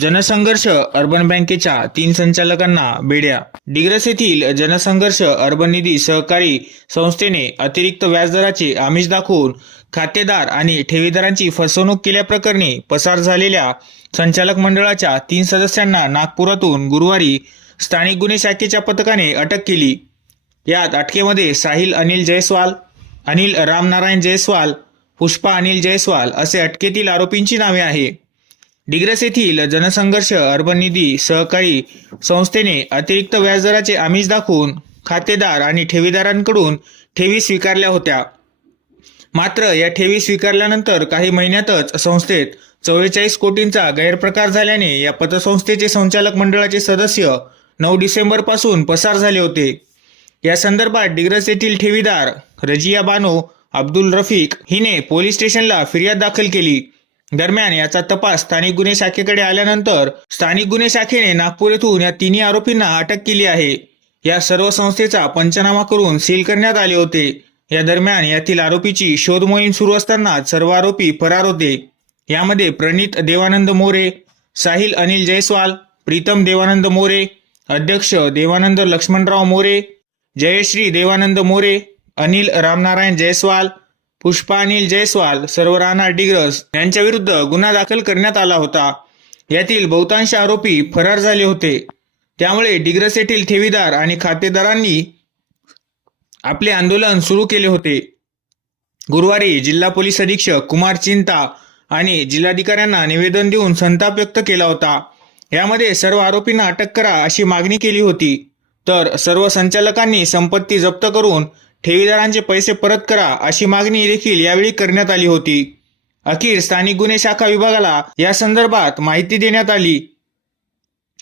जनसंघर्ष अर्बन बँकेच्या तीन संचालकांना बेड्या. डिग्रस येथील जनसंघर्ष अर्बन निधी सहकारी संस्थेने अतिरिक्त व्याजदराचे आमिष दाखवून खातेदार आणि ठेवीदारांची फसवणूक केल्याप्रकरणी पसार झालेल्या संचालक मंडळाच्या तीन सदस्यांना नागपुरातून गुरुवारी स्थानिक गुन्हे शाखेच्या पथकाने अटक केली. यात अटकेमध्ये साहिल अनिल जयस्वाल अनिल रामनारायण जयस्वाल पुष्पा अनिल जयस्वाल असे अटकेतील आरोपींची नावे आहे. डिग्रस येथील जनसंघर्ष अर्बन निधी सहकारी संस्थेने अतिरिक्त व्याजदराचे आमिष दाखवून खातेदार आणि ठेवीदारांकडून ठेवी स्वीकारल्या होत्या. मात्र या ठेवी स्वीकारल्यानंतर काही महिन्यातच संस्थेत चौवेचाळीस कोटींचा गैरप्रकार झाल्याने या पतसंस्थेचे संचालक मंडळाचे सदस्य नऊ डिसेंबरपासून पसार झाले होते. या संदर्भात डिग्रस येथील ठेवीदार रजिया बानो अब्दुल रफीक हिने पोलीस स्टेशनला फिर्याद दाखल केली. दरम्यान याचा तपास स्थानिक गुन्हे शाखेकडे आल्यानंतर स्थानिक गुन्हे शाखेने नागपूर येथून या तिन्ही आरोपींना अटक केली आहे. या सर्व संस्थेचा पंचनामा करून सील करण्यात आले होते. या दरम्यान यातील आरोपीची शोध मोहीम सुरू असताना सर्व आरोपी फरार होते. यामध्ये प्रणित देवानंद मोरे साहिल अनिल जयस्वाल प्रीतम देवानंद मोरे अध्यक्ष देवानंद लक्ष्मणराव मोरे जयश्री देवानंद मोरे अनिल रामनारायण जयस्वाल पुष्पा अनिल जयस्वाल सर्वराणा डिग्रस यांच्या विरुद्ध गुन्हा दाखल करण्यात आला होता. यातील बहुतांश आरोपी फरार झाले होते. त्यामुळे डिग्रस येथील ठेवीदार आणि खातेदारांनी आपले आंदोलन सुरू केले होते. गुरुवारी जिल्हा पोलीस अधीक्षक कुमार चिंता आणि जिल्हाधिकाऱ्यांना निवेदन देऊन संताप व्यक्त केला होता. यामध्ये सर्व आरोपींना अटक करा अशी मागणी केली होती. तर सर्व संचालकांनी संपत्ती जप्त करून ठेवीदारांचे पैसे परत करा अशी मागणी देखील यावेळी करण्यात आली होती. अखेर स्थानिक गुन्हे शाखा विभागाला या संदर्भात माहिती देण्यात आली.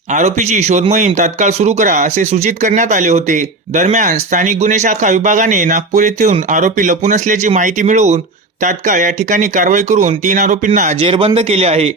आरोपीची शोध मोहीम तात्काळ सुरू करा असे सूचित करण्यात आले होते. दरम्यान स्थानिक गुन्हे शाखा विभागाने नागपूर येथून आरोपी लपून असल्याची माहिती मिळवून तात्काळ या ठिकाणी कारवाई करून तीन आरोपींना जेरबंद केले आहे.